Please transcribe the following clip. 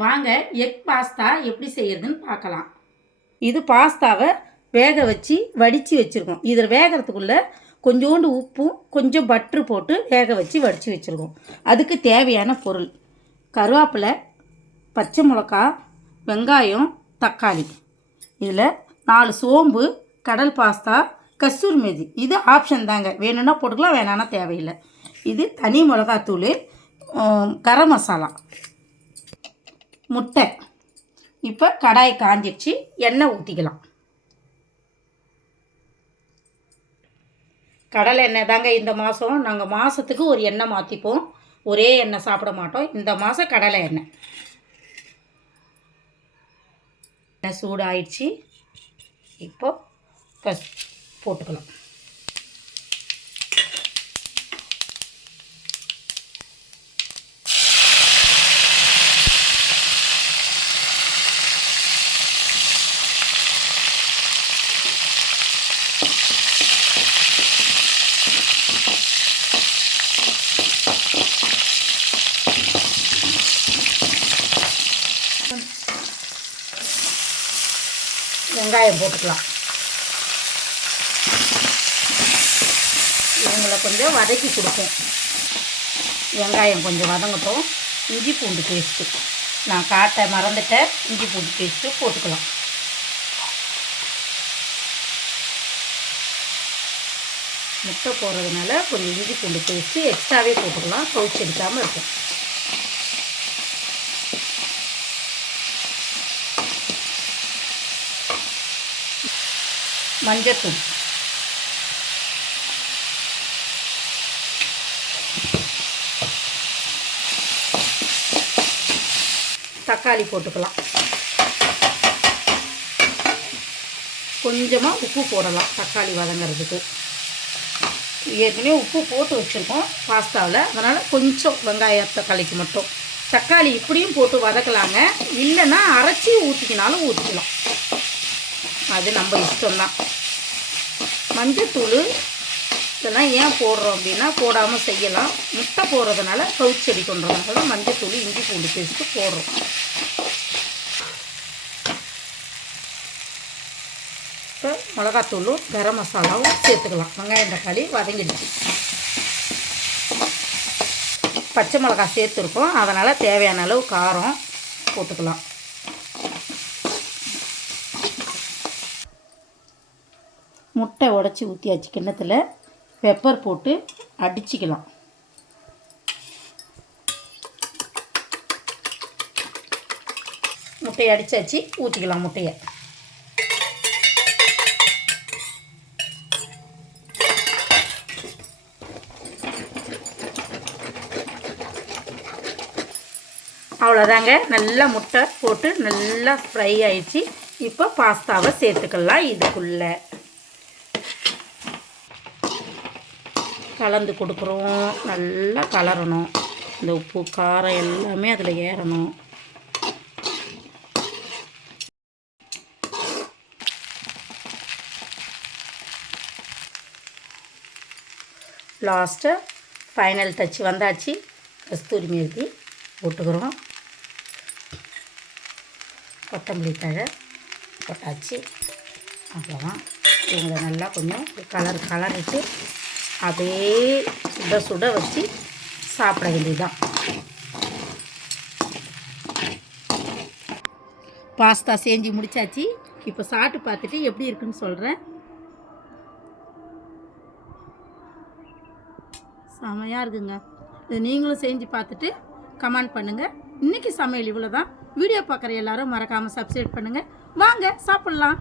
வாங்க egg pasta எப்படி செய்யறதுன்னு பார்க்கலாம். இது பாஸ்தாவை வேக வச்சு வடித்து வச்சுருக்கோம். இதில் வேகிறதுக்குள்ளே கொஞ்சோண்டு உப்பும் கொஞ்சம் பட்ரு போட்டு வேக வச்சு வடித்து வச்சுருக்கோம். அதுக்கு தேவையான பொருள் கருவேப்பிலை, பச்சை மிளகா, வெங்காயம், தக்காளி. இதில் 4 சோம்பு, கடல் பாஸ்தா, கஸ்தூரி மேதி. இது ஆப்ஷன் தாங்க, வேணும்னா போட்டுக்கலாம், வேணான்னா தேவையில்லை. இது தனி மிளகாத்தூள், கரம் மசாலா, முட்டை. இப்போ கடாய் காஞ்சிடுச்சு, எண்ணெய் ஊற்றிக்கலாம். கடலை எண்ணெய் தாங்க இந்த மாதம். நாங்கள் மாதத்துக்கு ஒரு எண்ணெய் மாற்றிப்போம், ஒரே எண்ணெய் சாப்பிட மாட்டோம். இந்த மாதம் கடலை எண்ணெய். எண்ணெய் சூடாயிடுச்சு, இப்போ போட்டுக்கலாம். வெங்காயம் போட்டுக்கலாம். இவங்களை கொஞ்சம் வதக்கி கொடுப்போம். வெங்காயம் கொஞ்சம் வதங்கட்டும். இஞ்சி பூண்டு பேஸ்ட்டு நான் காட்ட மறந்துட்டேன், இஞ்சி பூண்டு பேஸ்ட்டு போட்டுக்கலாம். முட்டை போடுறதுனால கொஞ்சம் இஞ்சி பூண்டு பேஸ்ட்டு எக்ஸ்ட்ராவே போட்டுக்கலாம், கவுச்சி எடுக்காமல் இருக்கும். மஞ்சத்தூள், தக்காளி போட்டுக்கலாம். கொஞ்சமாக உப்பு போடலாம் தக்காளி வதங்கிறதுக்கு. ஏற்கனவே உப்பு போட்டு வச்சுருக்கோம் பாஸ்தாவில், அதனால் கொஞ்சம் வெங்காய தக்காளிக்கு மட்டும். தக்காளி இப்படியும் போட்டு வதக்கலாங்க, இல்லைன்னா அரைச்சி ஊற்றிக்கினாலும் ஊற்றிக்கலாம், அது நம்ம இஷ்டம்தான். மஞ்சத்தூள் இதெல்லாம் ஏன் போடுறோம் அப்படின்னா, போடாமல் செய்யலாம். முட்டை போடுறதுனால கவுச்செடி கொண்டுறதுனால தான் மஞ்சத்தூள் இஞ்சி பூண்டு பேஸ்ட்டு போடுறோம். இப்போ மிளகாத்தூளும் கரம் மசாலாவும் சேர்த்துக்கலாம். வெங்காயம் தக்காளி வதங்கிடுச்சு. பச்சை மிளகா சேர்த்துருக்கோம், அதனால் தேவையான அளவு காரம் போட்டுக்கலாம். முட்டை உடச்சி ஊற்றியாச்சு கிண்ணத்தில். பெப்பர் போட்டு அடிச்சிக்கலாம். முட்டையை அடித்தாச்சு, ஊற்றிக்கலாம் முட்டையை. அவ்வளோதாங்க, நல்லா முட்டை போட்டு நல்லா ஃப்ரை ஆயிடுச்சு. இப்போ பாஸ்தாவை சேர்த்துக்கலாம். இதுக்குள்ளே கலந்து கொடுக்குறோம். நல்லா கலரணும். இந்த உப்பு காரம் எல்லாமே அதில் ஏறணும். லாஸ்ட்டு ஃபைனல் டச் வந்தாச்சு. கஸ்தூரி மேத்தி போட்டுக்கிறோம். கொத்தமல்லி தழை போட்டாச்சு. அவ்வளோதான். இவங்களை நல்லா கொஞ்சம் கலரிட்டு அப்படியே சுட சுட வச்சு சாப்பிட வேண்டியதுதான். பாஸ்தா செஞ்சு முடிச்சாச்சு. இப்போ சாப்பிட்டு பார்த்துட்டு எப்படி இருக்குன்னு சொல்கிறேன். செமையாக இருக்குங்க. இது நீங்களும் செஞ்சு பார்த்துட்டு கமெண்ட் பண்ணுங்கள். இன்றைக்கி சமையல் இவ்வளோ தான். வீடியோ பார்க்குற எல்லோரும் மறக்காமல் சப்ஸ்கிரைப் பண்ணுங்கள். வாங்க சாப்பிட்லாம்.